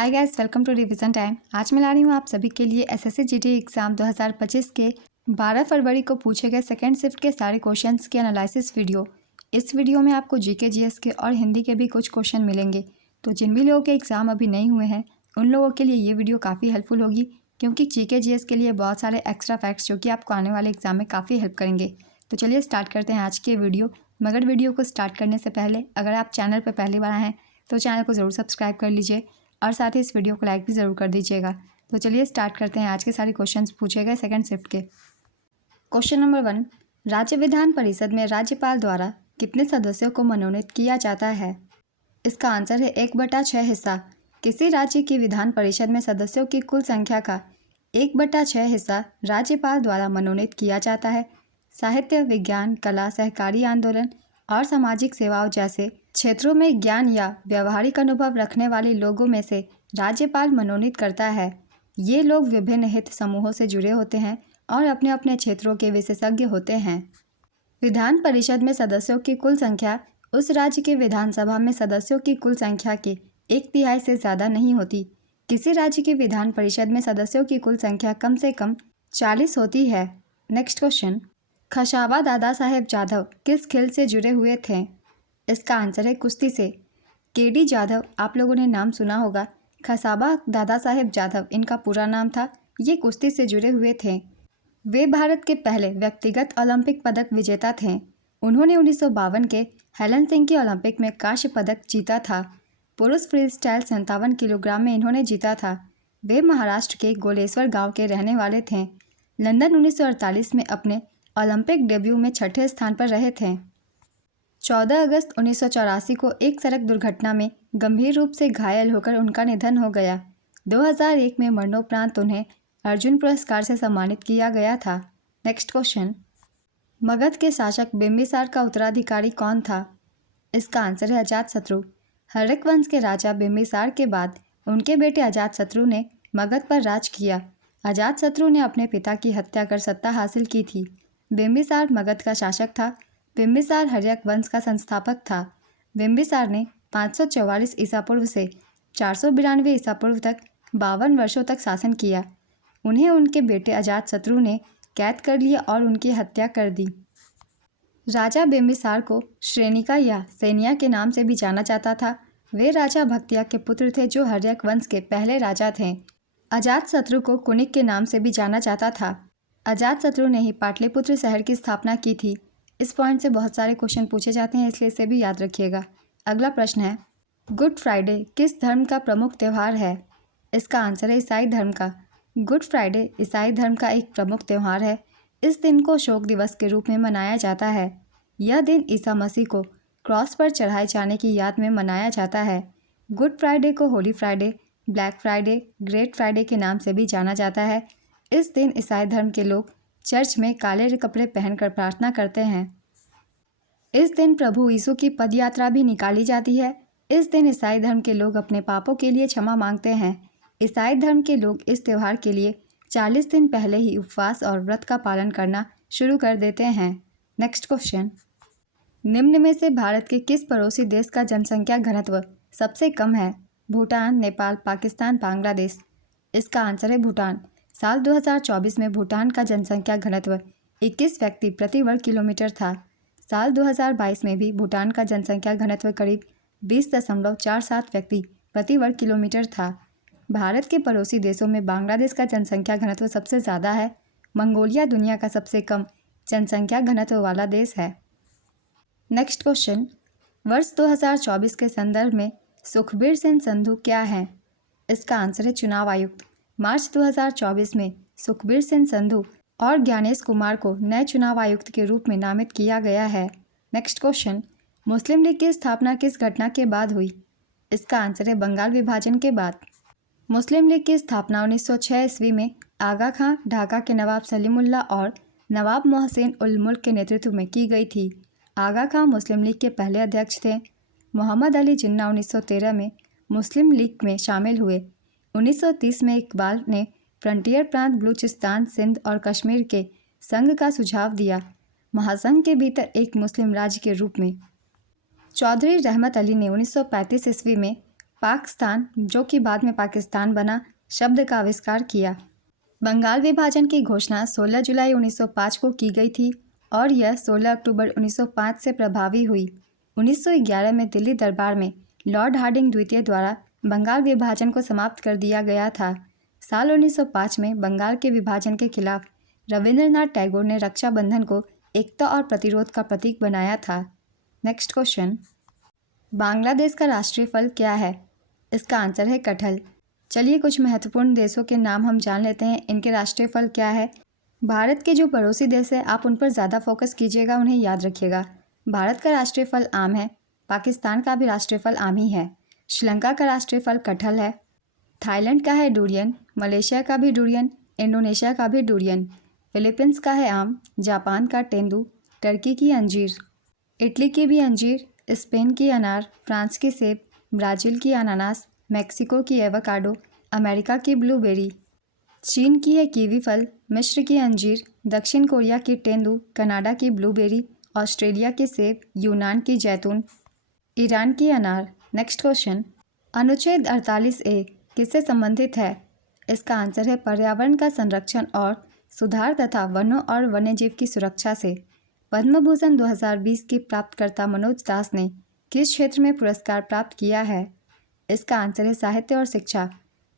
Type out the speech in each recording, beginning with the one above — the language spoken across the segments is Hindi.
Hi guys, welcome to revision time. आज मैं ला रही हूँ आप सभी के लिए एसएससी जीडी एग्ज़ाम 2025 के 12 फरवरी को पूछे गए सेकंड शिफ्ट के सारे क्वेश्चंस के एनालिसिस वीडियो। इस वीडियो में आपको जीके जीएस के और हिंदी के भी कुछ क्वेश्चन मिलेंगे। तो जिन भी लोगों के एग्ज़ाम अभी नहीं हुए हैं उन लोगों के लिए ये वीडियो काफ़ी हेल्पफुल होगी, क्योंकि जीके जीएस के लिए बहुत सारे एक्स्ट्रा फैक्ट्स जो कि आपको आने वाले एग्जाम में काफ़ी हेल्प करेंगे। तो चलिए स्टार्ट करते हैं आज के वीडियो। मगर वीडियो को स्टार्ट करने से पहले अगर आप चैनल पर पहली बार आए हैं तो चैनल को ज़रूर सब्सक्राइब कर लीजिए और साथ ही इस वीडियो को लाइक भी ज़रूर कर दीजिएगा। तो चलिए स्टार्ट करते हैं आज के सारे क्वेश्चंस पूछे गए सेकंड शिफ्ट के। क्वेश्चन नंबर 1, राज्य विधान परिषद में राज्यपाल द्वारा कितने सदस्यों को मनोनीत किया जाता है? इसका आंसर है 1/6 हिस्सा। किसी राज्य की विधान परिषद में सदस्यों की कुल संख्या का 1/6 हिस्सा राज्यपाल द्वारा मनोनीत किया जाता है। साहित्य, विज्ञान, कला, सहकारी आंदोलन और सामाजिक सेवाओं जैसे क्षेत्रों में ज्ञान या व्यवहारिक अनुभव रखने वाले लोगों में से राज्यपाल मनोनीत करता है। ये लोग विभिन्न हित समूहों से जुड़े होते हैं और अपने अपने क्षेत्रों के विशेषज्ञ होते हैं। विधान परिषद में सदस्यों की कुल संख्या उस राज्य के विधानसभा में सदस्यों की कुल संख्या के 1/3 से ज़्यादा नहीं होती। किसी राज्य की विधान परिषद में सदस्यों की कुल संख्या कम से कम 40 होती है। नेक्स्ट क्वेश्चन, खशाबा दादा साहेब जाधव किस खेल से जुड़े हुए थे? इसका आंसर है कुश्ती से। केडी जाधव, आप लोगों ने नाम सुना होगा। खसाबा दादा साहेब जाधव इनका पूरा नाम था। ये कुश्ती से जुड़े हुए थे। वे भारत के पहले व्यक्तिगत ओलंपिक पदक विजेता थे। उन्होंने 1952 के हेलसिंकी ओलंपिक में कांस्य पदक जीता था। पुरुष फ्री स्टाइल 57 किलोग्राम में इन्होंने जीता था। वे महाराष्ट्र के गोलेश्वर गांव के रहने वाले थे। लंदन 1948 में अपने ओलंपिक डेब्यू में 6ठे स्थान पर रहे थे। 14 अगस्त 1984 को एक सड़क दुर्घटना में गंभीर रूप से घायल होकर उनका निधन हो गया। 2001 में मरणोपरांत उन्हें अर्जुन पुरस्कार से सम्मानित किया गया था। नेक्स्ट क्वेश्चन, मगध के शासक बिंबिसार का उत्तराधिकारी कौन था? इसका आंसर है अजातशत्रु। हर्यक वंश के राजा बिंबिसार के बाद उनके बेटे अजातशत्रु ने मगध पर राज किया। अजातशत्रु ने अपने पिता की हत्या कर सत्ता हासिल की थी। बिंबिसार मगध का शासक था। बिंबिसार हर्यक वंश का संस्थापक था। बिंबिसार ने 544 ईसा पूर्व से 492 ईसा पूर्व तक 52 वर्षों तक शासन किया। उन्हें उनके बेटे अजातशत्रु ने कैद कर लिया और उनकी हत्या कर दी। राजा बिंबिसार को श्रेनिका या सैनिया के नाम से भी जाना जाता था। वे राजा भक्तिया के पुत्र थे जो हर्यक वंश के पहले राजा थे। अजातशत्रु को कुनिक के नाम से भी जाना जाता था। अजातशत्रु ने ही पाटलिपुत्र शहर की स्थापना की थी। इस पॉइंट से बहुत सारे क्वेश्चन पूछे जाते हैं, इसलिए इसे भी याद रखिएगा। अगला प्रश्न है, गुड फ्राइडे किस धर्म का प्रमुख त्यौहार है? इसका आंसर है ईसाई धर्म का। गुड फ्राइडे ईसाई धर्म का एक प्रमुख त्यौहार है। इस दिन को शोक दिवस के रूप में मनाया जाता है। यह दिन ईसा मसीह को क्रॉस पर चढ़ाए जाने की याद में मनाया जाता है। गुड फ्राइडे को Holi Friday, black Friday, great Friday के नाम से भी जाना जाता है। इस दिन ईसाई धर्म के लोग चर्च में काले कपड़े पहनकर प्रार्थना करते हैं। इस दिन प्रभु यीशु की पदयात्रा भी निकाली जाती है। इस दिन ईसाई धर्म के लोग अपने पापों के लिए क्षमा मांगते हैं। ईसाई धर्म के लोग इस त्यौहार के लिए 40 दिन पहले ही उपवास और व्रत का पालन करना शुरू कर देते हैं। नेक्स्ट क्वेश्चन, निम्न में से भारत के किस पड़ोसी देश का जनसंख्या घनत्व सबसे कम है? भूटान, नेपाल, पाकिस्तान, बांग्लादेश। इसका आंसर है भूटान। साल 2024 में भूटान का जनसंख्या घनत्व 21 व्यक्ति प्रति वर्ग किलोमीटर था। साल 2022 में भी भूटान का जनसंख्या घनत्व करीब 20.47 व्यक्ति प्रति वर्ग किलोमीटर था। भारत के पड़ोसी देशों में बांग्लादेश का जनसंख्या घनत्व सबसे ज़्यादा है। मंगोलिया दुनिया का सबसे कम जनसंख्या घनत्व वाला देश है। नेक्स्ट क्वेश्चन, वर्ष 2024 के संदर्भ में सुखबीर सिंह संधू क्या है? इसका आंसर है चुनाव आयुक्त। मार्च 2024 में सुखबीर सिंह संधू और ज्ञानेश कुमार को नए चुनाव आयुक्त के रूप में नामित किया गया है। नेक्स्ट क्वेश्चन, मुस्लिम लीग की स्थापना किस घटना के बाद हुई? इसका आंसर है बंगाल विभाजन के बाद। मुस्लिम लीग की स्थापना 1906 ईस्वी में आगा खां, ढाका के नवाब सलीमुल्लाह और नवाब मोहसिन उल मुल्क के नेतृत्व में की गई थी। आगा खां मुस्लिम लीग के पहले अध्यक्ष थे। मोहम्मद अली जिन्ना 1913 में मुस्लिम लीग में शामिल हुए। 1930 में इकबाल ने फ्रंटियर प्रांत बलूचिस्तान, सिंध और कश्मीर के संघ का सुझाव दिया, महासंघ के भीतर एक मुस्लिम राज्य के रूप में। चौधरी रहमत अली ने 1935 ईस्वी में पाकिस्तान, जो कि बाद में पाकिस्तान बना, शब्द का आविष्कार किया। बंगाल विभाजन की घोषणा 16 जुलाई 1905 को की गई थी और यह 16 अक्टूबर 1905 से प्रभावी हुई। 1911 में दिल्ली दरबार में लॉर्ड हार्डिंग द्वितीय द्वारा बंगाल विभाजन को समाप्त कर दिया गया था। साल 1905 में बंगाल के विभाजन के खिलाफ रविंद्रनाथ टैगोर ने रक्षाबंधन को एकता और प्रतिरोध का प्रतीक बनाया था। नेक्स्ट क्वेश्चन, बांग्लादेश का राष्ट्रीय फल क्या है? इसका आंसर है कटहल। चलिए कुछ महत्वपूर्ण देशों के नाम हम जान लेते हैं, इनके राष्ट्रीय फल क्या है। भारत के जो पड़ोसी देश है आप उन पर ज़्यादा फोकस कीजिएगा, उन्हें याद रखिएगा। भारत का राष्ट्रीय फल आम है। पाकिस्तान का भी राष्ट्रीय फल आम ही है। श्रीलंका का राष्ट्रीय फल कटहल है। थाईलैंड का है डुरियन। मलेशिया का भी डुरियन। इंडोनेशिया का भी डुरियन। फिलीपींस का है आम। जापान का तेंदू। टर्की की अंजीर। इटली की भी अंजीर। स्पेन की अनार। फ्रांस की सेब। ब्राज़ील की अनानास। मैक्सिको की एवोकाडो। अमेरिका की ब्लूबेरी। चीन की है कीवी फल। मिस्र की अंजीर। दक्षिण कोरिया की तेंदू। कनाडा की ब्लूबेरी। ऑस्ट्रेलिया की सेब। यूनान की जैतून। ईरान की अनार। नेक्स्ट क्वेश्चन, अनुच्छेद 48A किससे संबंधित है? इसका आंसर है पर्यावरण का संरक्षण और सुधार तथा वनों और वन्यजीव की सुरक्षा से। पद्म भूषण 2020 की प्राप्तकर्ता मनोज दास ने किस क्षेत्र में पुरस्कार प्राप्त किया है? इसका आंसर है साहित्य और शिक्षा।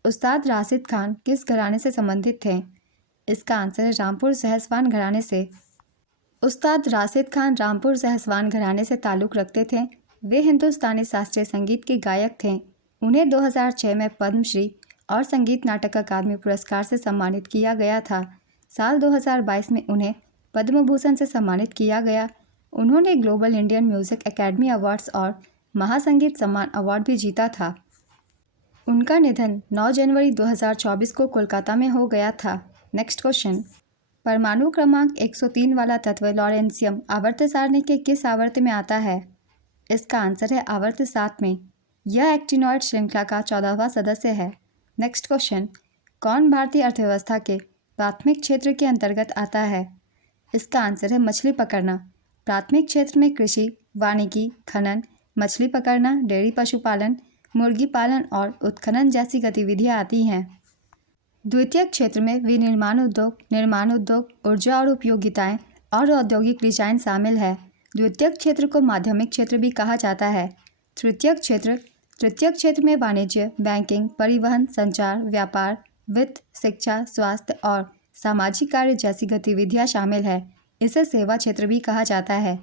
उस्ताद राशिद खान किस घराने से संबंधित थे? इसका आंसर है रामपुर सहसवान घराने से। उस्ताद राशिद खान रामपुर सहसवान घराने से ताल्लुक़ रखते थे। वे हिंदुस्तानी शास्त्रीय संगीत के गायक थे। उन्हें 2006 में पद्मश्री और संगीत नाटक अकादमी पुरस्कार से सम्मानित किया गया था। साल 2022 में उन्हें पद्म भूषण से सम्मानित किया गया। उन्होंने global Indian music academy awards और महासंगीत सम्मान अवार्ड भी जीता था। उनका निधन 9 जनवरी 2024 को कोलकाता में हो गया था। नेक्स्ट क्वेश्चन, परमाणु क्रमांक 103 वाला तत्व लॉरेंशियम आवर्त सारणी के किस आवर्त में आता है? इसका आंसर है आवर्त 7 में। यह एक्टिनॉइड श्रृंखला का 14वां सदस्य है। नेक्स्ट क्वेश्चन, कौन भारतीय अर्थव्यवस्था के प्राथमिक क्षेत्र के अंतर्गत आता है? इसका आंसर है मछली पकड़ना। प्राथमिक क्षेत्र में कृषि, वानिकी, खनन, मछली पकड़ना, डेयरी पशुपालन, मुर्गी पालन और उत्खनन जैसी गतिविधियां आती हैं। द्वितीयक क्षेत्र में विनिर्माण उद्योग, निर्माण उद्योग, ऊर्जा और उपयोगिताएं और औद्योगिक डिजाइन शामिल है। द्वितीयक क्षेत्र को माध्यमिक क्षेत्र भी कहा जाता है। तृतीयक क्षेत्र में वाणिज्य, बैंकिंग, परिवहन, संचार, व्यापार, वित्त, शिक्षा, स्वास्थ्य और सामाजिक कार्य जैसी गतिविधियां शामिल है। इसे सेवा क्षेत्र भी कहा जाता है।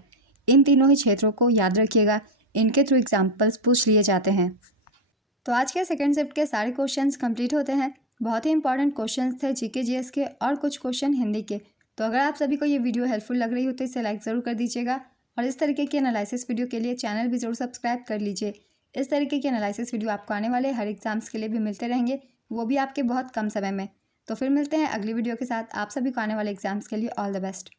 इन तीनों ही क्षेत्रों को याद रखिएगा, इनके थ्रू एग्जाम्पल्स पूछ लिए जाते हैं। तो आज के सेकंड शिफ्ट के सारे क्वेश्चंस कंप्लीट होते हैं। बहुत ही इंपॉर्टेंट क्वेश्चंस थे जीके जीएस के और कुछ क्वेश्चन हिंदी के। तो अगर आप सभी को ये वीडियो हेल्पफुल लग रही हो तो इसे लाइक ज़रूर कर दीजिएगा और इस तरीके की एनालिसिस वीडियो के लिए चैनल भी ज़रूर सब्सक्राइब कर लीजिए। इस तरीके की एनालिसिस वीडियो आपको आने वाले हर एग्जाम्स के लिए भी मिलते रहेंगे, वो भी आपके बहुत कम समय में। तो फिर मिलते हैं अगली वीडियो के साथ। आप सभी को आने वाले एग्जाम्स के लिए ऑल द बेस्ट।